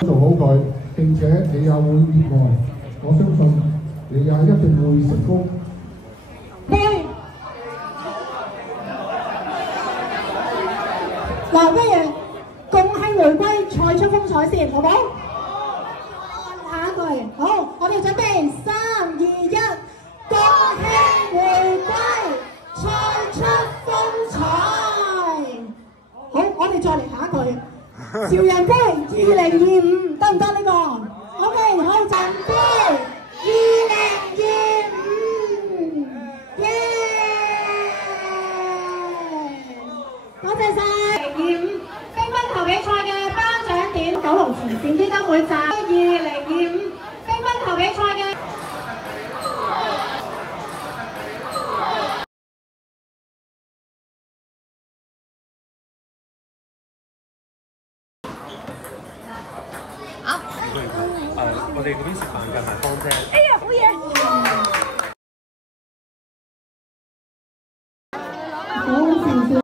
做好佢，並且你也會熱愛，我相信你也一定會成功。嗱，不如共慶回歸，賽出風采先，好冇？下一句，好，我哋準備3、2、1，共慶回歸，賽出風采。好，我哋再嚟下一句，潮人杯2025得唔得呢個 ？OK， 好，陣杯2025，耶！多謝晒。乒乓球比賽嘅頒獎典，九龍前線基金會站2025乒乓球比賽嘅。我哋嗰邊食飯嘅埋方姐。哎呀，好嘢！好，前線。